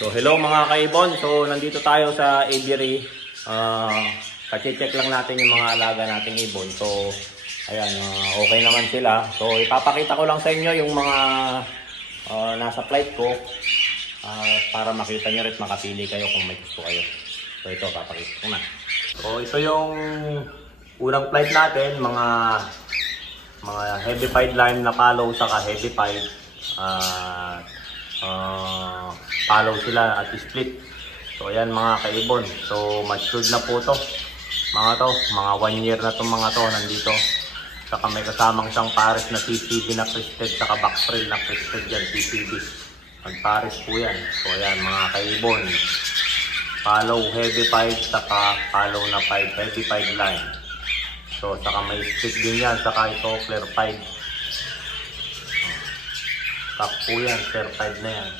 So hello mga kaibon, so nandito tayo sa aviary. Kasi-check lang natin yung mga alaga nating ibon. So ayan, okay naman sila. So ipapakita ko lang sa inyo yung mga nasa flight ko para makita nyo rin, makapili kayo kung may gusto kayo. So ito, papakita ko na. So ito yung unang flight natin, mga heavy pied lime na follow saka heavy pied. Follow sila at split. So ayan mga kaibon, so matured na po to mga 1 year na to mga to nandito. Saka may kasamang isang pares na TCB na crested saka backtrail na crested yan, TCB ang pares po yan. So ayan mga kaibon, follow heavy pied saka follow na pied, heavy pied line. So saka may split din yan, saka ito clear pied. Kak po yan, clear pied na yan.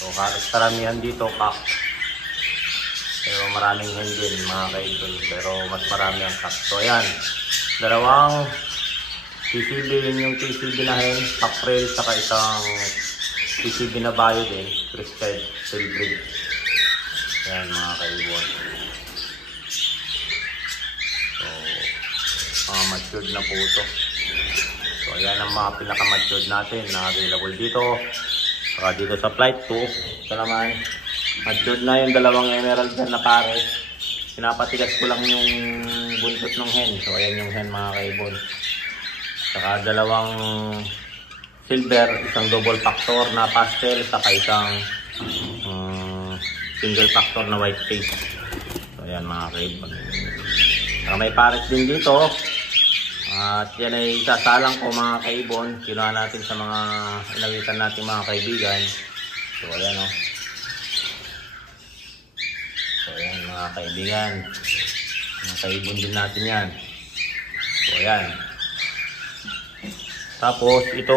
So karamihan dito kak, pero maraming hen din mga kaibon, pero mas marami ang kak. So ayan, dalawang TCB, yung TCB na hen, backtrail, saka isang TCB na bayo din, crested silvery. Ayan mga kaibon. So matured na po ito. So ayan ang mga pinaka-matured natin na available dito. Saka dito sa flight 2, ito naman matured na yung dalawang emerald na pares. Pinapatigas ko lang yung buntot ng hen. So ayan yung hen mga kaibon. Saka dalawang silver, isang double factor na pastel, saka isang single factor na white face. So ayan mga kaibon. Saka may pares din dito. At yan ay isasalang ko mga kaibon. Kinuha natin sa mga inawitan natin mga kaibigan. So ayan o. So ayan mga kaibigan, mga kaibon din natin yan. So ayan. Tapos ito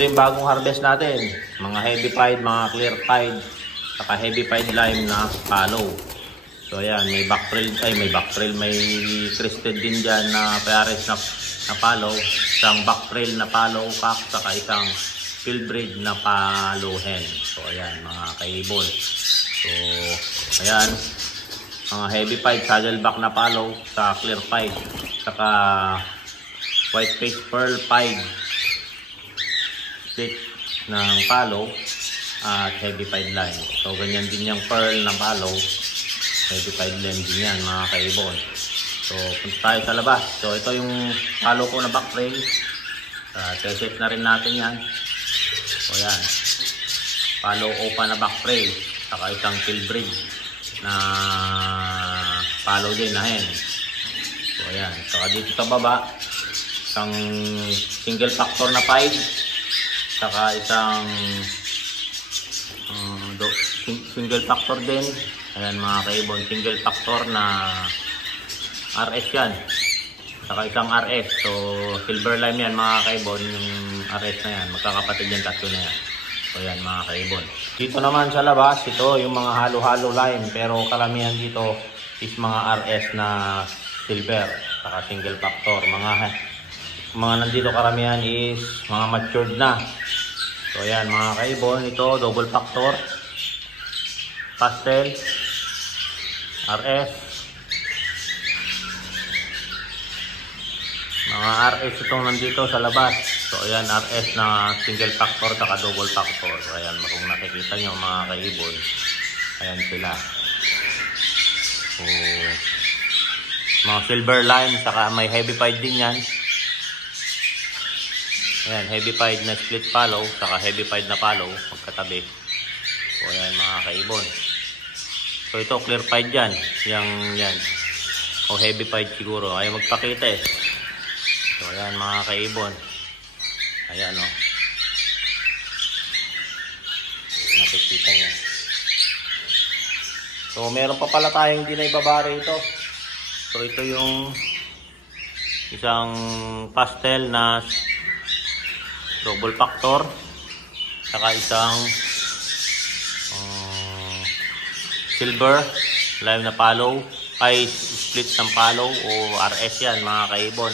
yung bagong harvest natin. Mga heavy pied, mga clear pied, saka heavy pied lime na follow. So ayan, may backtrail, may crested din dyan na pares na follow, isang backtrail na follow cock, saka isang fieldbreed na follow hen. So ayan mga kaibon. So ayan, mga heavy pied saddleback na follow sa clear pied, saka white face pearl pied split ng follow at heavy pied line. So ganyan din yung pearl na follow, heavy pied line din yan mga kaibon. So punta tayo sa labas. So ito yung follow ko na backtrail. Set na rin natin yan. So yan, follow opa na backtrail, saka isang fieldbreed na follow din na hen. So ayan, saka dito sa baba isang single factor na pied, saka isang single factor din. Ayan mga kaibon, single factor na RS yan, saka isang RS. So silver lime yan mga kaibon, yung RS na yan, magkakapatid yan, tatlo na yan. So yan mga kaibon. Dito naman sa labas, ito yung mga halo-halo lime, pero karamihan dito is mga RS na silver, saka single factor. Mga nandito karamihan is mga matured na. So yan mga kaibon, ito double factor, pastel, RS. Mga RS itong nandito sa labas. So ayan, RS na single factor saka double factor. So ayan, kung nakikita nyo mga kaibon, ayan sila. So mga silver lime, saka may heavy pied din yan. Ayan, heavy pied na split follow, saka heavy pied na follow, magkatabi. So ayan mga kaibon. So ito clear pied yan, yan. O heavy pied siguro, ayaw magpakita eh. So ayan mga kaibon. Ayan o. Nakikita nyo. So meron pa pala tayong hindi na ibabari ito. So ito yung isang pastel na double factor, saka isang silver lime na follow, ay split ng follow o RS yan mga kaibon.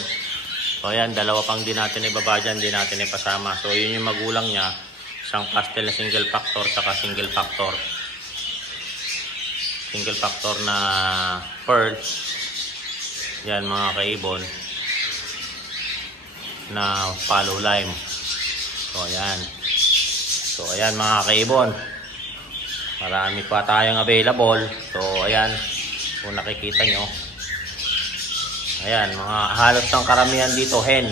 So ayan, dalawa pang din natin ibaba dyan, din natin ipasama. So yun yung magulang niya. isang pastel na single factor saka single factor na pearl. Yan mga kaibon, na palo lime. So ayan mga kaibon, marami pa tayong available. So ayan, kung nakikita nyo, ayan, mga halos ng karamihan dito hen.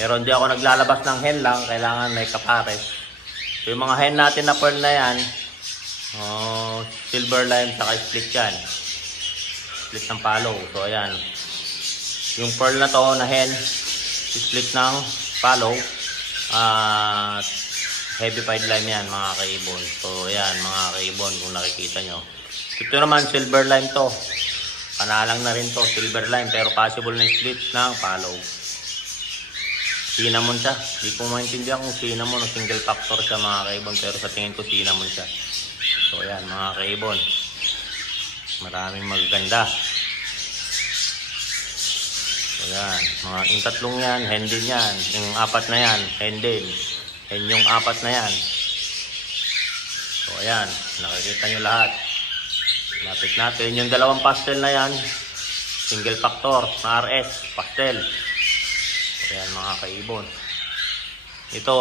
Pero hindi ako naglalabas ng hen lang, kailangan may kapares. So yung mga hen natin na pearl na yan, silver lime saka split yan, split ng palo. So ayan, yung pearl na to na hen, split ng palo at heavy pied lime yan mga kaibon. So ayan mga kaibon, kung nakikita nyo, ito naman silver lime to, panalang na rin to, silver lime, pero possible na split ng palo. Cinnamon siya, hindi ko maintindihan kung cinnamon o single factor siya mga kaibon, pero sa tingin ko cinnamon siya. So ayan mga kaibon, maraming magaganda. So yan, yung tatlong yan, hen din yan. Yung apat na yan, hen din. Hen yung apat na yan. So ayan, nakikita nyo lahat. Lapit natin yung dalawang pastel na yan, single factor na RS pastel. So ayan mga kaibon, ito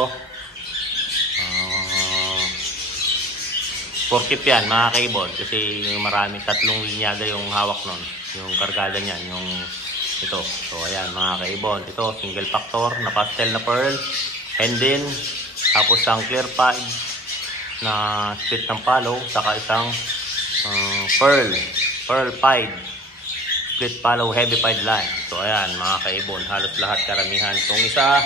porkip yan mga kaibon, kasi maraming tatlong linyada yung hawak nun, yung kargada nyan, yung ito. So ayan mga kaibon, ito single factor na pastel na pearl, hen din, tapos ang clear pied na split ng palo, saka isang pearl pied split palo heavy pied line. So ayan mga kaibon, halos lahat, karamihan. So isa,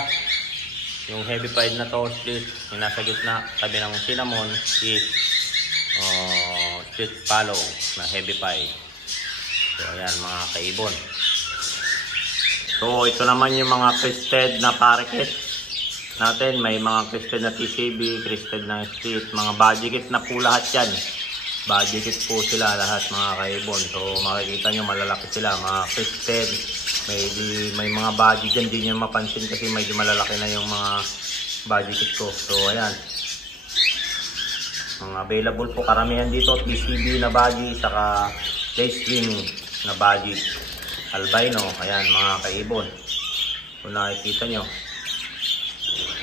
yung heavy pied na to split, yung nasa gitna tabi ng cinnamon, is split palo na heavy pied. So ayan mga kaibon. So ito naman yung mga crested na parakeet natin. May mga crested na TCB, crested na split, mga body kit na po lahat yan. Body kit po sila lahat mga kaibon. So makikita nyo malalaki sila, mga crested. May mga body dyan, di nyo mapansin kasi medyo malalaki na yung mga body kit ko. So ayan, mga available po karamihan dito, TCB na body, saka lace string na body albino. Ayan mga kaibon, kung nakikita nyo,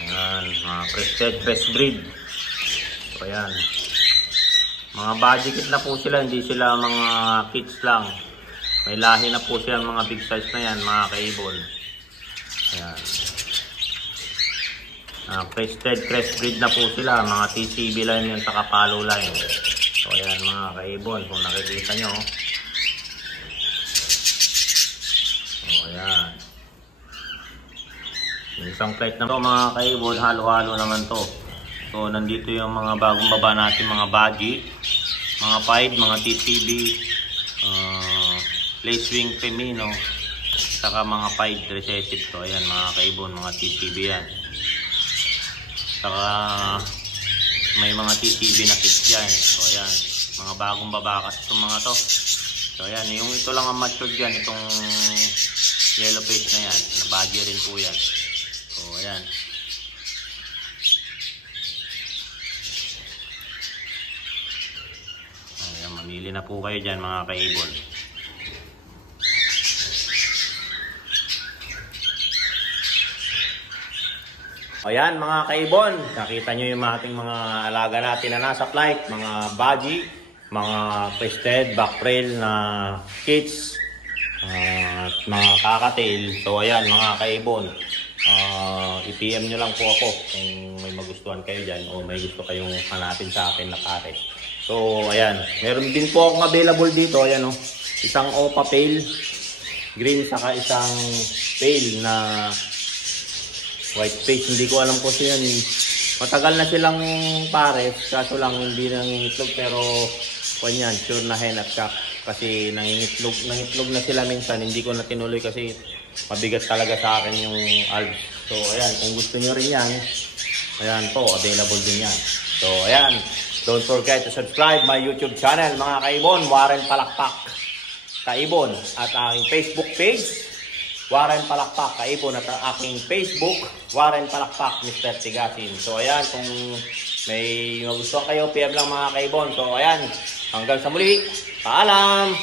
ayan mga crested fresh breed. So ayan, mga body kit na po sila, hindi sila mga kits lang, may lahi na po sila, mga big size na yan mga kaibon. Ayan, crested fresh breed na po sila, mga TCB line yan saka palo line. So ayan mga kaibon, kung nakikita nyo. Ayan, yung isang plate na to mga kaibon, halo-halo naman to. So nandito yung mga bagong baba natin, mga body, mga pied, mga TCB, lace wing femino, saka mga pied recessive to. Ayan mga kaibon, mga TCB yan. Saka may mga TCB na kit dyan. So ayan, mga bagong babakas itong mga to. So ayan, yung ito lang ang matured dyan, itong yellow face na yan, na body rin po yan. So ayan, ayan, mamili na po kayo dyan mga kaibon. Ayan mga kaibon, nakita nyo yung ating mga alaga natin na nasa flight, mga body, mga crested, backtrail na kits, at mga kakatail. So ayan mga kaibon, i-PM nyo lang po ako kung may magustuhan kayo dyan o may gusto kayong hanapin sa akin na pares. So ayan, meron din po akong available dito. Ayan o, isang opa pale green saka isang pale na white face. Hindi ko alam po siya, matagal na silang pares, kaso lang hindi nangingitlog, pero kanyan sure na hen at cock. Kasi nangitlog na sila minsan, hindi ko na tinuloy kasi mabigat talaga sa akin yung alb. So ayan, kung gusto nyo rin yan, ayan po, available din yan. So ayan, don't forget to subscribe my YouTube channel mga kaibon, Warren Palakpak Kaibon, at aking Facebook page, Warren Palakpak, kaibon, at ang aking Facebook, Warren Palakpak, Mr. Tigasin. So ayan, kung may magustuhan kayo, PM lang mga kaibon. So ayan, hanggang sa muli, paalam!